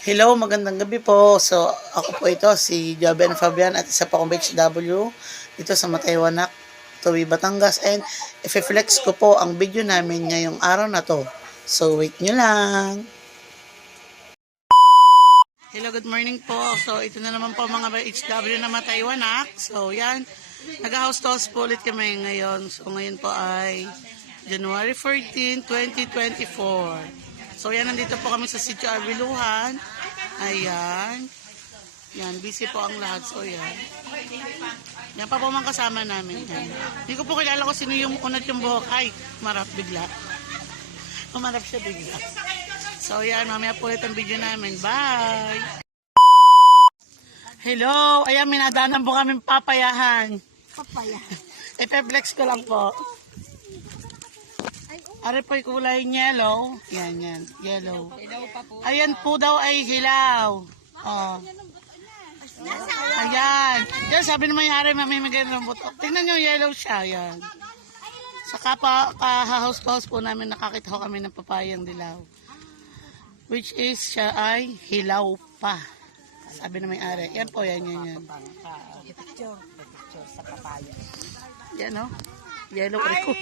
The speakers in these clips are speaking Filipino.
Hello, magandang gabi po. So, ako po ito, si Joben Fabian at isa pa akong BHW dito sa Mataywanak, Tuwi, Batangas. And i-flex ko po ang video namin ngayong araw na to. So, wait nyo lang. Hello, good morning po. So, ito na naman po mga BHW na Mataywanak. So, yan. Nag-house toast po ulit kami ngayon. So, ngayon po ay January 14, 2024. So, yan, nandito po kami sa Sitio Arviluhan. Ayan. Yan, busy po ang lahat. So, yan. Yan pa po mga kasama namin. Yan. Hindi ko po kilala kung sino yung unat yung buhok. Ay, marap bigla. Umarap siya bigla. So, yan. Mamaya po ulit ang video namin. Bye! Hello! Ayan, minadanan po kami papayahan. Papayahan. Ipe-flex ko lang po. Ari po yung kulay yellow. Yan, yan. Yellow. Ayan po daw ay hilaw. Oh. Ayan. Yan, sabi naman yung ari, mamimigay ng buto. Tingnan nyo, yellow siya. Yan. Saka pa, house po namin nakakita ko kami ng papayang dilaw. Which is, siya ay hilaw pa. Sabi naman yung ari. Yan po, yan, yan, yan. Picture sa papaya. Yan, oh. Yellow ko.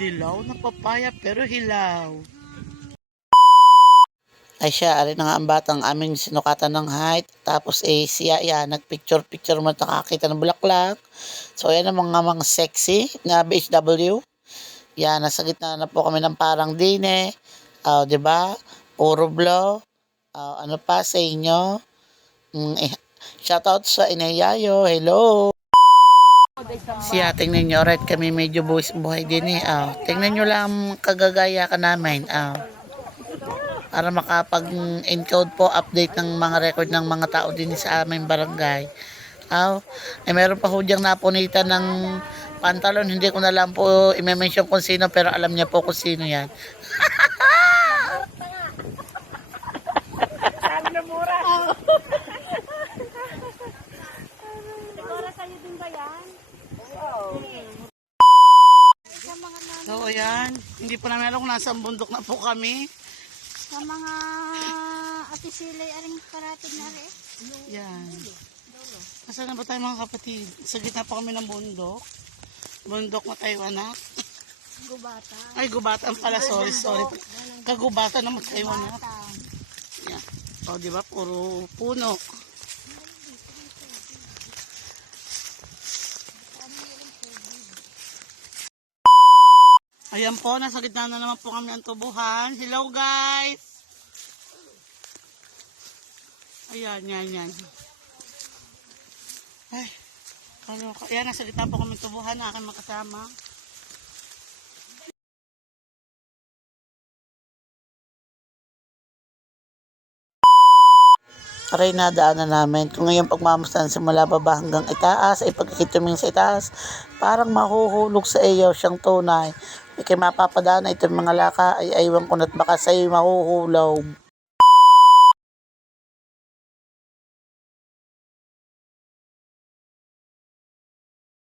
Dilaw na papaya pero hilaw. Ay siya, alin na nga ang batang aming sinukatan ng height. Tapos siya yan, nagpicture mo nakakita ng bulaklak. So yan ang mga sexy na BHW. Yan, nasa gitna na po kami ng parang dine. Diba? Puro blow. Ano pa sa inyo? Shoutout sa Inayayo. Hello! Siya, tingnan nyo, right, kami medyo buhay din eh. Tingnan nyo lang kagagaya ka namin. Para makapag-encode po, update ng mga record ng mga tao din sa aming barangay. Meron pa ho diyang napunita ng pantalon. Hindi ko na lang po i-mention kung sino, pero alam niya po kung sino yan. Sabi na mura. Siguro sa'yo din ba yan? So, ayan. Hindi pa namin alam kung nasa bundok na po kami. Sa mga ati silay aring parating na rin. Yan. Nasaan na ba tayo mga kapatid? Sa gitna pa kami ng bundok. Bundok na Taywanak. Gubata. Ay, gubatan pala. Sorry. Kagubatan naman Taywanak. Yan. O, diba? Puro puno. Ayan po, nasa gitna na naman po kami ang tubuhan. Hello guys! Ayan, yan. Ay, ayan, nasa gitna po kami tubuhan na aking makasama. Aray na daanan namin. Kung ngayon pagmamasdan simula baba hanggang itaas, ay pagkikituming sa itaas, parang mahuhulog sa iyo siyang tunay. May kay mapapadaan na itong mga laka ay aywan ko na't baka sa'yo mahuhulog.